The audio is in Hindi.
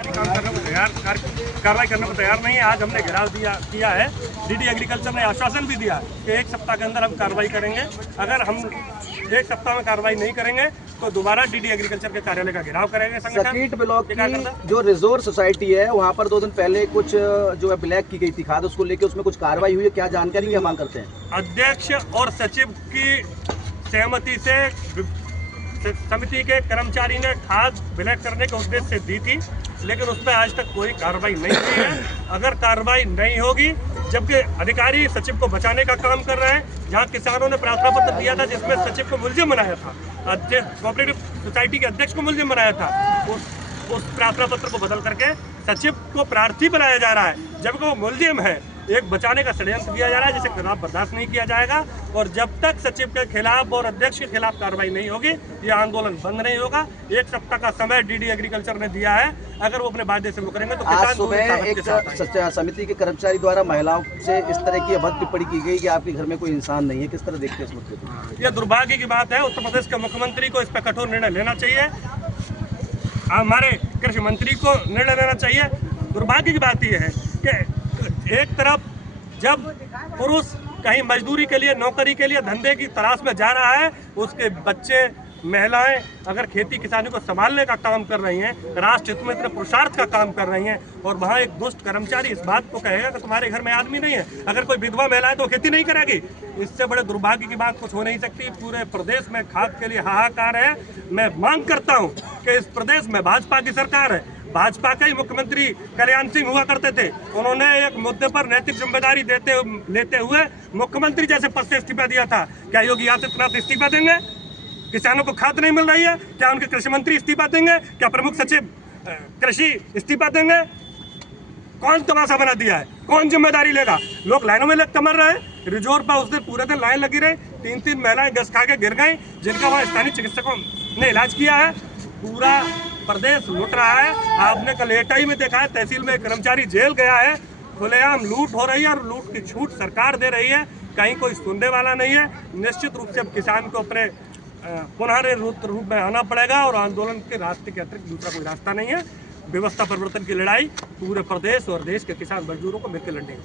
कार्रवाई करने को तैयार नहीं है। आज हमने घेराव किया है। डीडी एग्रीकल्चर ने आश्वासन भी दिया कि 1 सप्ताह के अंदर हम कार्रवाई करेंगे। अगर हम 1 सप्ताह में कार्रवाई नहीं करेंगे तो दोबारा डीडी एग्रीकल्चर के कार्यालय का घेराव करेंगे। सकीट ब्लॉक की जो रिजोर्स सोसाइटी है वहाँ पर 2 दिन पहले कुछ जो है ब्लैक की गई थी खाद, उसको लेके उसमें कुछ कार्रवाई हुई है, क्या जानकारी क्या मांग करते हैं? अध्यक्ष और सचिव की सहमति से समिति के कर्मचारी ने खाद ब्लैक करने के उद्देश्य से दी थी, लेकिन उस पर आज तक कोई कार्रवाई नहीं हुई है। अगर कार्रवाई नहीं होगी, जबकि अधिकारी सचिव को बचाने का काम कर रहे हैं, जहां किसानों ने प्रार्थना पत्र दिया था जिसमें सचिव को मुलजिम बनाया था, अध्यक्ष कोऑपरेटिव सोसाइटी के अध्यक्ष को मुलजिम बनाया था, उस प्रार्थना पत्र को बदल करके सचिव को प्रार्थी बनाया जा रहा है, जबकि वो मुलजिम है। एक बचाने का षड्यंत्र किया जा रहा है जिसे खिलाफ बर्दाश्त नहीं किया जाएगा। और जब तक सचिव के खिलाफ और अध्यक्ष के खिलाफ कार्रवाई नहीं होगी, ये आंदोलन बंद नहीं होगा। 1 सप्ताह का समय डीडी एग्रीकल्चर ने दिया है। अगर वो अपने वादे से मुकरेंगे तो आज सुबह एक समिति के कर्मचारी द्वारा महिलाओं से इस तरह की अभद्र टिप्पणी की गई कि आपके घर में कोई इंसान नहीं है, किस तरह देखते हैं इस मुद्दे को? यह दुर्भाग्य की बात है। उत्तर प्रदेश के मुख्यमंत्री को इस पर कठोर निर्णय लेना चाहिए। हमारे कृषि मंत्री को निर्णय लेना चाहिए। दुर्भाग्य की बात यह है कि एक तरफ जब पुरुष कहीं मजदूरी के लिए, नौकरी के लिए, धंधे की तलाश में जा रहा है, उसके बच्चे, महिलाएं अगर खेती किसानी को संभालने का काम कर रही हैं, राष्ट्र हित में इतने पुरुषार्थ का काम कर रही हैं, और वहाँ एक दुष्ट कर्मचारी इस बात को कहेगा कि तुम्हारे घर में आदमी नहीं है, अगर कोई विधवा महिला है तो खेती नहीं करेगी। इससे बड़े दुर्भाग्य की बात कुछ हो नहीं सकती। पूरे प्रदेश में खाद के लिए हाहाकार है। मैं मांग करता हूँ कि इस प्रदेश में भाजपा की सरकार है, भाजपा के ही मुख्यमंत्री कल्याण सिंह हुआ करते थे। उन्होंने एक मुद्दे पर नैतिक जिम्मेदारी लेते हुए मुख्यमंत्री जैसे पद से इस्तीफा दिया था। क्या योगी आदित्यनाथ इस्तीफा देंगे? किसानों को खाद नहीं मिल रही है, क्या उनके कृषि मंत्री इस्तीफा देंगे? क्या प्रमुख सचिव कृषि इस्तीफा देंगे? कौन तमाशा बना दिया है? कौन जिम्मेदारी लेगा? लोग लाइनों में लग मर रहे हैं। रिजोर्ट पर उस दिन पूरे दिन लाइन लगी रही, 3 महिलाएं गैस खा के गिर गई, जिनका वहाँ स्थानीय चिकित्सकों ने इलाज किया है। पूरा प्रदेश लूट रहा है। आपने कल एटाई में देखा है, तहसील में कर्मचारी जेल गया है। खुलेआम लूट हो रही है और लूट की छूट सरकार दे रही है। कहीं कोई सुनने वाला नहीं है। निश्चित रूप से अब किसान को अपने पुनः रूप में आना पड़ेगा और आंदोलन के रास्ते के अतिरिक्त दूसरा कोई रास्ता नहीं है। व्यवस्था परिवर्तन की लड़ाई पूरे प्रदेश और देश के किसान मजदूरों को मिलकर लड़नी है।